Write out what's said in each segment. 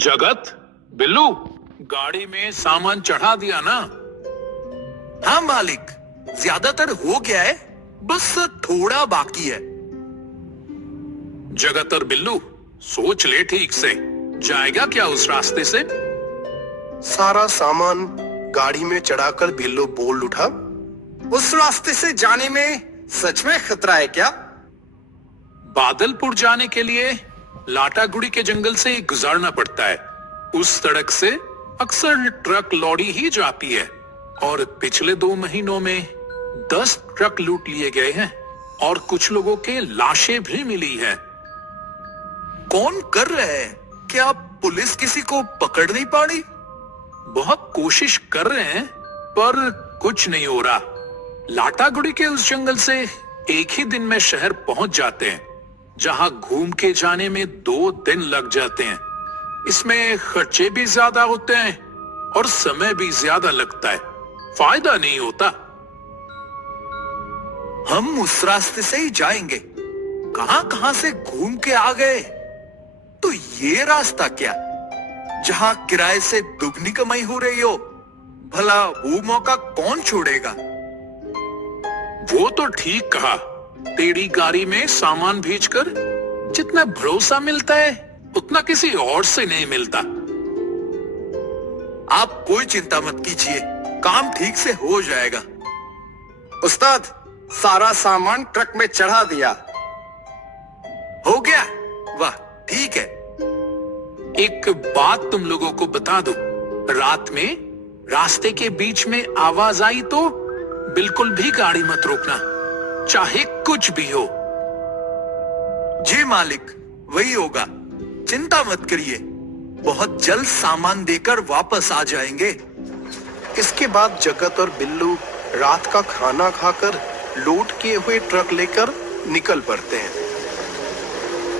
जगत, बिल्लू, गाड़ी में सामान चढ़ा दिया ना? हाँ मालिक, ज्यादातर हो गया है, बस थोड़ा बाकी है। जगत और बिल्लू, सोच ले ठीक से, जाएगा क्या उस रास्ते से? सारा सामान गाड़ी में चढ़ाकर बिल्लू बोल उठा। उस रास्ते से जाने में सच में खतरा है क्या? बादलपुर जाने के लिए लाटागुड़ी के जंगल से गुजरना पड़ता है। उस सड़क से अक्सर ट्रक लॉरी ही जाती है और पिछले 2 महीनों में 10 ट्रक लूट लिए गए हैं और कुछ लोगों के लाशें भी मिली हैं। कौन कर रहे हैं? क्या पुलिस किसी को पकड़ नहीं पाई? बहुत कोशिश कर रहे हैं पर कुछ नहीं हो रहा। लाटागुड़ी के उस जंगल से एक ही दिन में शहर पहुंच जाते हैं, जहां घूम के जाने में 2 दिन लग जाते हैं। इसमें खर्चे भी ज्यादा होते हैं और समय भी ज्यादा लगता है। फायदा नहीं होता। हम उस रास्ते से ही जाएंगे। कहां से घूम के आ गए। तो ये रास्ता क्या, जहां किराए से दुगनी कमाई हो रही हो? भला वो मौका कौन छोड़ेगा? वो तो ठीक कहा। तेरी गाड़ी में सामान भेजकर जितना भरोसा मिलता है उतना किसी और से नहीं मिलता। आप कोई चिंता मत कीजिए, काम ठीक से हो जाएगा। उस्ताद, सारा सामान ट्रक में चढ़ा दिया। हो गया? वाह, ठीक है। एक बात तुम लोगों को बता दूं, रात में रास्ते के बीच में आवाज आई तो बिल्कुल भी गाड़ी मत रोकना, चाहे कुछ भी हो। जी मालिक, वही होगा। चिंता मत करिए, बहुत जल्द सामान देकर वापस आ जाएंगे। इसके बाद जगत और बिल्लू रात का खाना खाकर लोड किए हुए ट्रक लेकर निकल पड़ते हैं।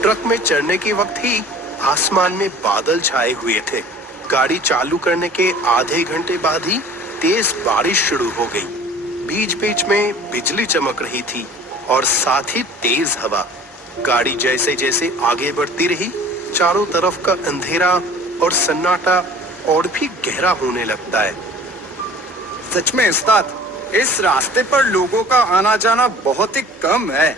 ट्रक में चढ़ने के वक्त ही आसमान में बादल छाए हुए थे। गाड़ी चालू करने के आधे घंटे बाद ही तेज बारिश शुरू हो गई। बीच बीच में बिजली चमक रही थी और साथ ही तेज हवा। गाड़ी जैसे जैसे आगे बढ़ती रही, चारों तरफ का अंधेरा और सन्नाटा और भी गहरा होने लगता है। सच में उस्ताद, इस रास्ते पर लोगों का आना जाना बहुत ही कम है।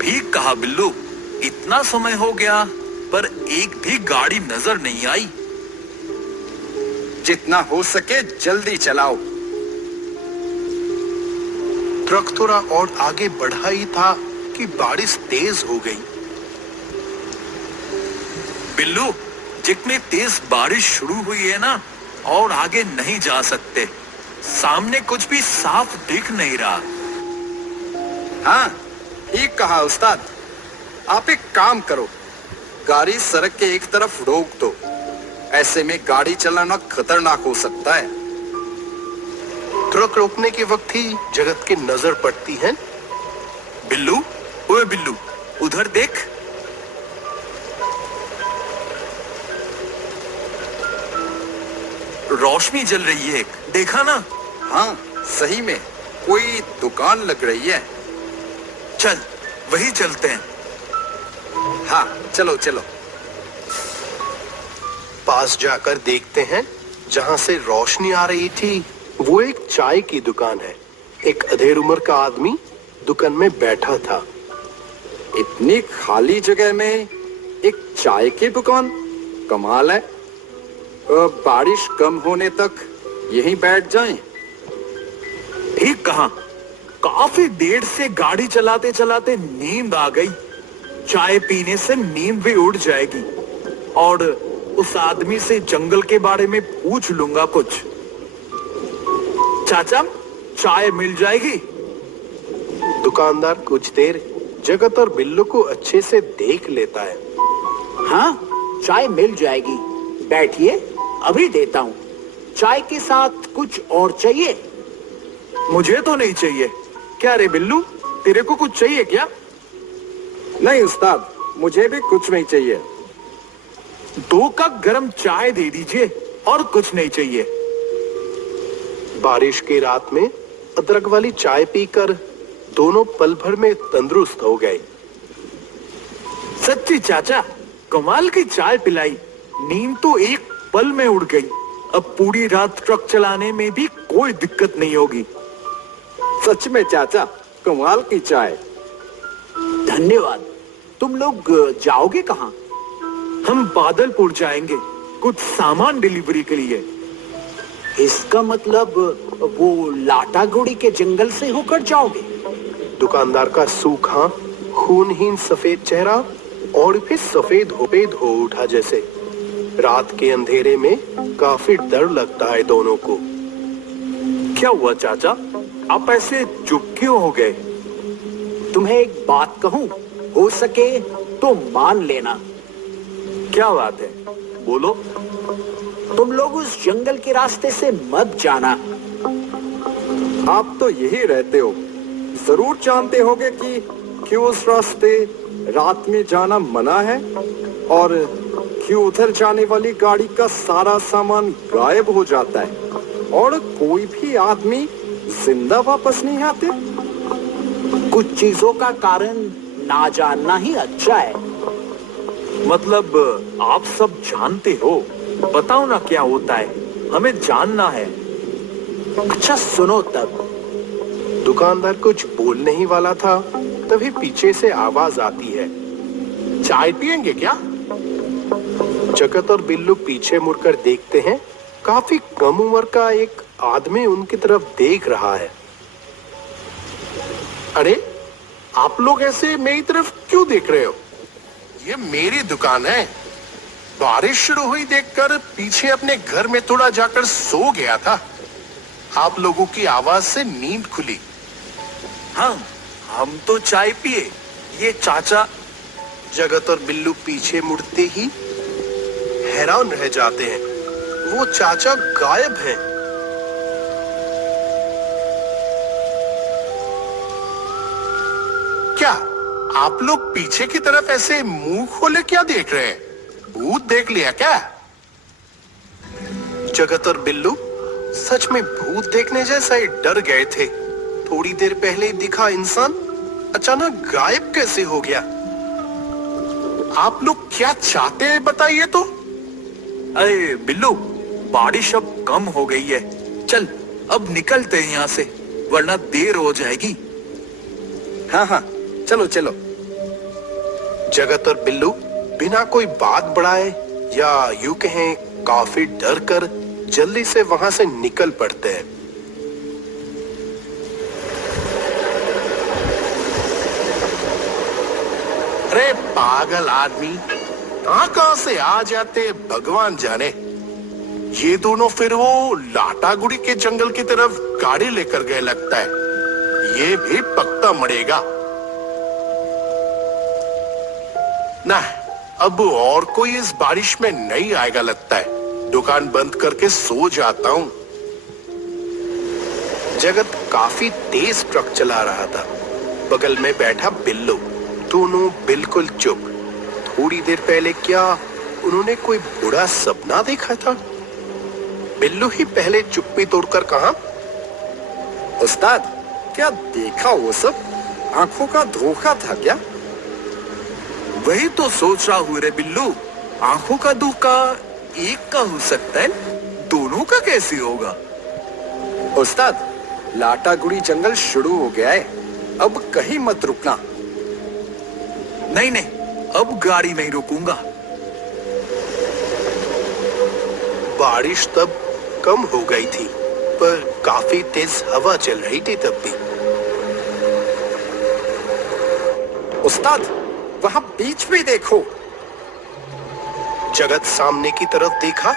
ठीक कहा बिल्लू, इतना समय हो गया पर एक भी गाड़ी नजर नहीं आई। जितना हो सके जल्दी चलाओ। ट्रक थोड़ा और आगे बढ़ा ही था कि बारिश तेज हो गई। बिल्लू, जितनी तेज बारिश शुरू हुई है ना, और आगे नहीं जा सकते। सामने कुछ भी साफ दिख नहीं रहा। हाँ, ठीक कहा उस्ताद। आप एक काम करो, गाड़ी सड़क के एक तरफ रोक दो। ऐसे में गाड़ी चलाना खतरनाक हो सकता है। ट्रक रोकने के वक्त ही जगत की नजर पड़ती है। बिल्लू, ओए बिल्लू, उधर देख। रोशनी जल रही है, देखा ना? हाँ, सही में कोई दुकान लग रही है। चल, वही चलते हैं। हाँ, चलो चलो। पास जाकर देखते हैं, जहां से रोशनी आ रही थी वो एक चाय की दुकान है। एक अधेड़ उम्र का आदमी दुकान में बैठा था। इतनी खाली जगह में एक चाय की दुकान, कमाल है। बारिश कम होने तक यहीं बैठ जाएं। ठीक कहा। काफी देर से गाड़ी चलाते चलाते नींद आ गई। चाय पीने से नींद भी उड़ जाएगी और उस आदमी से जंगल के बारे में पूछ लूंगा कुछ। चाचा, चाय मिल जाएगी? दुकानदार कुछ देर जगत और बिल्लू को अच्छे से देख लेता है। हाँ, चाय मिल जाएगी। बैठिए, अभी देता हूँ। चाय के साथ कुछ और चाहिए? मुझे तो नहीं चाहिए। क्या रे बिल्लू, तेरे को कुछ चाहिए क्या? नहीं उस्ताद, मुझे भी कुछ नहीं चाहिए। 2 कप गरम चाय दे दीजिए, और कुछ नहीं चाहिए। बारिश की रात में अदरक वाली चाय पीकर दोनों पल भर में तंदुरुस्त हो गए। सच्ची चाचा, कमाल की चाय पिलाई। नींद तो एक पल में उड़ गई। अब पूरी रात ट्रक चलाने में भी कोई दिक्कत नहीं होगी। सच में चाचा, कमाल की चाय। धन्यवाद। तुम लोग जाओगे कहाँ? हम बादलपुर जाएंगे, कुछ सामान डिलीवरी के लिए। इसका मतलब वो लाटागुड़ी के जंगल से होकर जाओगे? दुकानदार का सूखा खूनहीन सफेद चेहरा और फिर सफेद हो उठा जैसे। रात के अंधेरे में काफी डर लगता है दोनों को। क्या हुआ चाचा, आप ऐसे चुप क्यों हो गए? तुम्हें एक बात कहूं, हो सके तो मान लेना। क्या बात है, बोलो। तुम लोग उस जंगल के रास्ते से मत जाना। आप तो यही रहते हो, जरूर जानते होगे कि क्यों उस रास्ते रात में जाना मना है और क्यों उधर जाने वाली गाड़ी का सारा सामान गायब हो जाता है और कोई भी आदमी जिंदा वापस नहीं आते। कुछ चीजों का कारण ना जानना ही अच्छा है। मतलब आप सब जानते हो? बताओ ना क्या होता है, हमें जानना है। अच्छा सुनो तब। दुकानदार कुछ बोलने ही वाला था, तभी पीछे से आवाज आती है, चाय पियेंगे क्या? जगत और बिल्लू पीछे मुड़कर देखते हैं। काफी कम उम्र का एक आदमी उनकी तरफ देख रहा है। अरे, आप लोग ऐसे मेरी तरफ क्यों देख रहे हो? ये मेरी दुकान है। बारिश शुरू हुई देखकर पीछे अपने घर में थोड़ा जाकर सो गया था। आप लोगों की आवाज से नींद खुली। हाँ, हम तो चाय पिए। ये चाचा। जगत और बिल्लू पीछे मुड़ते ही हैरान रह जाते हैं। वो चाचा गायब हैं। क्या आप लोग पीछे की तरफ ऐसे मुंह खोले क्या देख रहे हैं? भूत देख लिया क्या? जगत और बिल्लू सच में भूत देखने जैसा ही डर गए थे। थोड़ी देर पहले दिखा इंसान अचानक गायब कैसे हो गया? आप लोग क्या चाहते हैं बताइए तो? अरे बिल्लू, बारिश अब कम हो गई है। चल अब निकलते हैं यहाँ से, वरना देर हो जाएगी। हाँ हाँ, चलो चलो। जगत और बिल्लू बिना कोई बात बढ़ाए या यूं कहें काफी डर कर जल्दी से वहां से निकल पड़ते हैं। अरे पागल आदमी, कहां से आ जाते भगवान जाने। ये दोनों फिर वो लाटागुड़ी के जंगल की तरफ गाड़ी लेकर गए लगता है। ये भी पक्का मरेगा ना। अब और कोई इस बारिश में नहीं आएगा लगता है। दुकान बंद करके सो जाता हूं। जगत काफी तेज ट्रक चला रहा था। बगल में बैठा बिल्लू, दोनों बिल्कुल चुप। थोड़ी देर पहले क्या उन्होंने कोई बुरा सपना देखा था? बिल्लू ही पहले चुप्पी तोड़कर कहा, उस्ताद, क्या देखा वो सब? आंखों का धोखा था क्या? वही तो सोच रहा हूँ रे बिल्लू। आंखों का धोखा एक का हो सकता है, दोनों का कैसे होगा? उस्ताद, लाटागुड़ी जंगल शुरू हो गया है, अब कहीं मत रुकना। नहीं नहीं, अब गाड़ी नहीं रोकूंगा। बारिश तब कम हो गई थी, पर काफी तेज हवा चल रही थी तब भी। उस्ताद, वहां बीच में देखो। जगत सामने की तरफ देखा।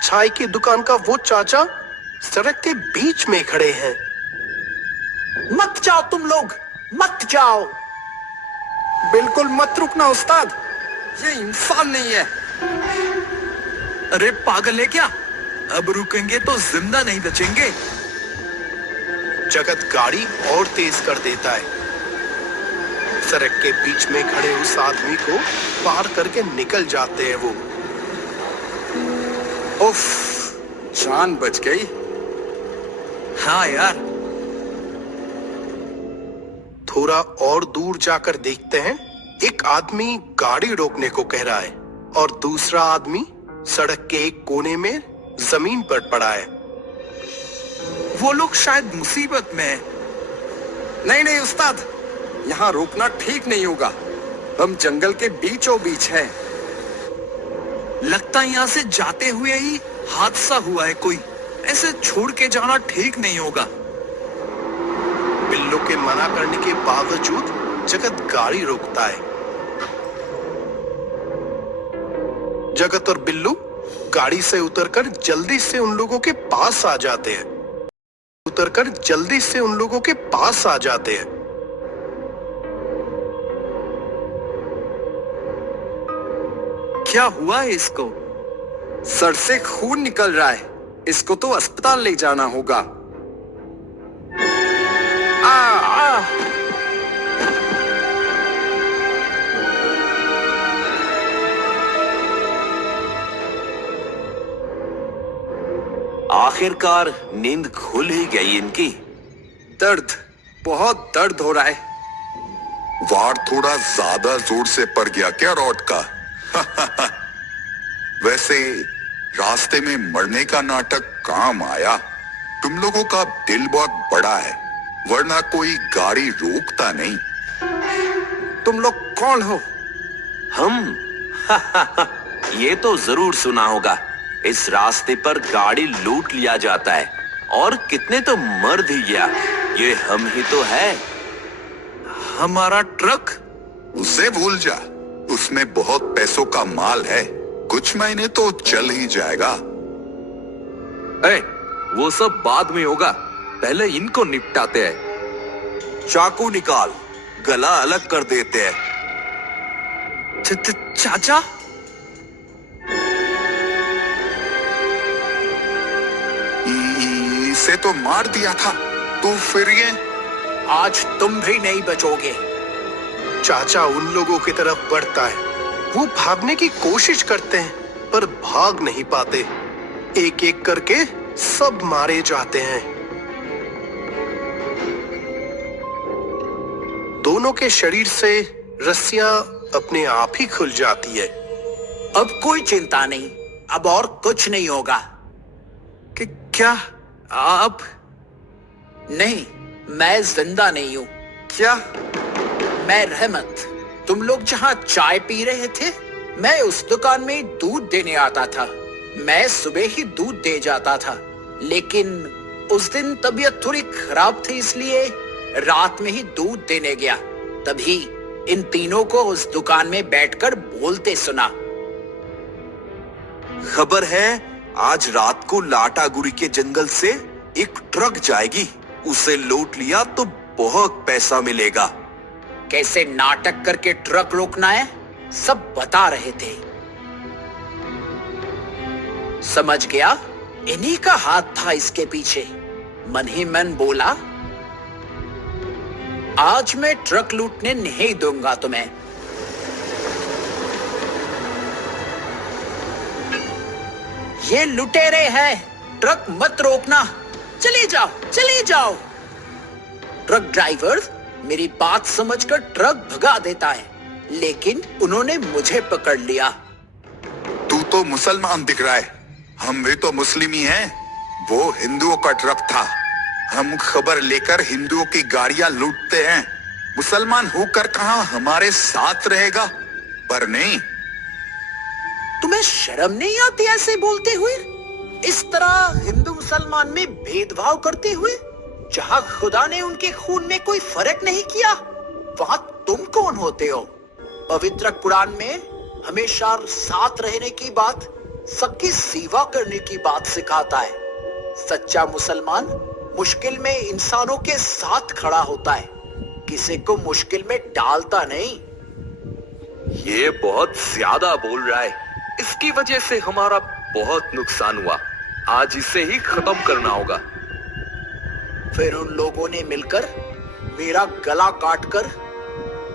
चाय की दुकान का वो चाचा सड़क के बीच में खड़े हैं। मत जाओ तुम लोग, मत जाओ। बिल्कुल मत रुकना उस्ताद, ये इंसान नहीं है। अरे पागल है क्या? अब रुकेंगे तो जिंदा नहीं बचेंगे। जगत गाड़ी और तेज कर देता है। सड़क के बीच में खड़े उस आदमी को पार करके निकल जाते हैं वो। उफ, जान बच गई। हाँ यार। थोड़ा और दूर जाकर देखते हैं एक आदमी गाड़ी रोकने को कह रहा है और दूसरा आदमी सड़क के एक कोने में जमीन पर पड़ा है। वो लोग शायद मुसीबत में हैं। नहीं नहीं उस्ताद, यहाँ रोकना ठीक नहीं होगा। हम जंगल के बीचों बीच हैं। लगता है यहाँ से जाते हुए ही हादसा हुआ है कोई। ऐसे छोड़ के जाना ठीक नहीं होगा। बिल्लू के मना करने के बावजूद जगत गाड़ी रोकता है। जगत और बिल्लू गाड़ी से उतरकर जल्दी से उन लोगों के पास आ जाते हैं। क्या हुआ है इसको? सर से खून निकल रहा है। इसको तो अस्पताल ले जाना होगा। आखिरकार नींद खुल ही गई इनकी। दर्द, बहुत दर्द हो रहा है। वार थोड़ा ज्यादा जोर से पड़ गया क्या रॉड का? वैसे रास्ते में मरने का नाटक काम आया। तुम लोगों का दिल बहुत बड़ा है, वरना कोई गाड़ी रोकता नहीं। तुम लोग कौन हो? हम ये तो जरूर सुना होगा। इस रास्ते पर गाड़ी लूट लिया जाता है और कितने तो मर भी गया। ये हम ही तो है। हमारा ट्रक? उसे भूल जा, उसमें बहुत पैसों का माल है। कुछ महीने तो चल ही जाएगा। वो सब बाद में होगा, पहले इनको निपटाते हैं। चाकू निकाल, गला अलग कर देते हैं। चाचा? इसे तो मार दिया था, तो फिर ये? आज तुम भी नहीं बचोगे। चाचा उन लोगों की तरफ बढ़ता है। वो भागने की कोशिश करते हैं पर भाग नहीं पाते। एक एक करके सब मारे जाते हैं। दोनों के शरीर से रस्सियां अपने आप ही खुल जाती है। अब कोई चिंता नहीं, अब और कुछ नहीं होगा। क्या आप? नहीं, मैं जिंदा नहीं हूं। क्या? मैं रहमत। तुम लोग जहां चाय पी रहे थे, मैं उस दुकान में दूध देने आता था। मैं सुबह ही दूध दे जाता था, लेकिन उस दिन तबीयत थोड़ी खराब थी, इसलिए रात में ही दूध देने गया। तभी इन तीनों को उस दुकान में बैठकर बोलते सुना। खबर है आज रात को लाटागुड़ी के जंगल से एक ट्रक जाएगी। उसे लूट लिया तो बहुत पैसा मिलेगा। कैसे नाटक करके ट्रक रोकना है, सब बता रहे थे। समझ गया, इन्हीं का हाथ था इसके पीछे। मन ही मन बोला, आज मैं ट्रक लूटने नहीं दूंगा तुम्हें। ये लुटेरे हैं, ट्रक मत रोकना, चले जाओ चले जाओ। ट्रक ड्राइवर मेरी बात समझकर ट्रक भगा देता है, लेकिन उन्होंने मुझे पकड़ लिया। तू तो मुसलमान दिख रहा है, हम भी तो मुस्लिम ही हैं। वो हिंदुओं का ट्रक था। हम खबर लेकर हिंदुओं की गाड़ियां लूटते हैं। मुसलमान होकर कहां हमारे साथ रहेगा? पर नहीं। तुम्हें शर्म नहीं आती ऐसे बोलते हुए? इस तरह हिंदू मुसलमान में भेदभाव करते हुए? जहां खुदा ने उनके खून में कोई फर्क नहीं किया, वहां तुम कौन होते हो? पवित्र कुरान में हमेशा साथ रहने की बात, सबकी सेवा करने की बात सिखाता है। सच्चा मुसलमान मुश्किल में इंसानों के साथ खड़ा होता है, किसी को मुश्किल में डालता नहीं। ये बहुत ज्यादा बोल रहा है। इसकी वजह से हमारा बहुत नुकसान हुआ। आज इसे ही खत्म करना होगा। फिर उन लोगों ने मिलकर मेरा गला काटकर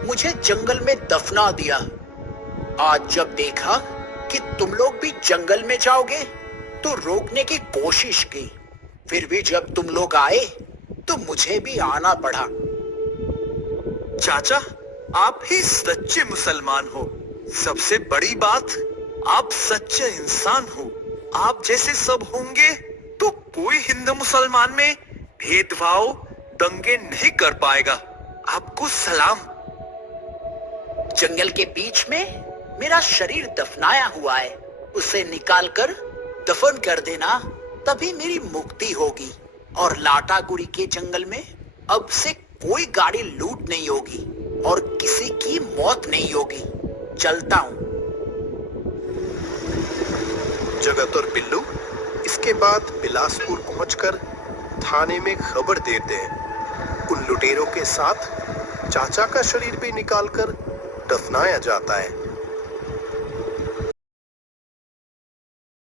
मुझे जंगल में दफना दिया। आज जब देखा कि तुम लोग भी जंगल में जाओगे, तो रोकने की कोशिश की। फिर भी जब तुम लोग आए, तो मुझे भी आना पड़ा। चाचा, आप ही सच्चे मुसलमान हो। सबसे बड़ी बात, आप सच्चे इंसान हो। आप जैसे सब होंगे तो कोई हिंदू मुसलमान में भेदभाव, दंगे नहीं कर पाएगा। आपको सलाम। जंगल के बीच में मेरा शरीर दफनाया हुआ है, उसे निकालकर दफन कर देना, तभी मेरी मुक्ति होगी और लाटागुड़ी के जंगल में अब से कोई गाड़ी लूट नहीं होगी और किसी की मौत नहीं होगी। चलता हूं। जगत और बिल्लू इसके बाद बिलासपुर पहुंचकर थाने में खबर देते हैं। उन लुटेरों के साथ चाचा का शरीर भी निकालकर दफनाया जाता है।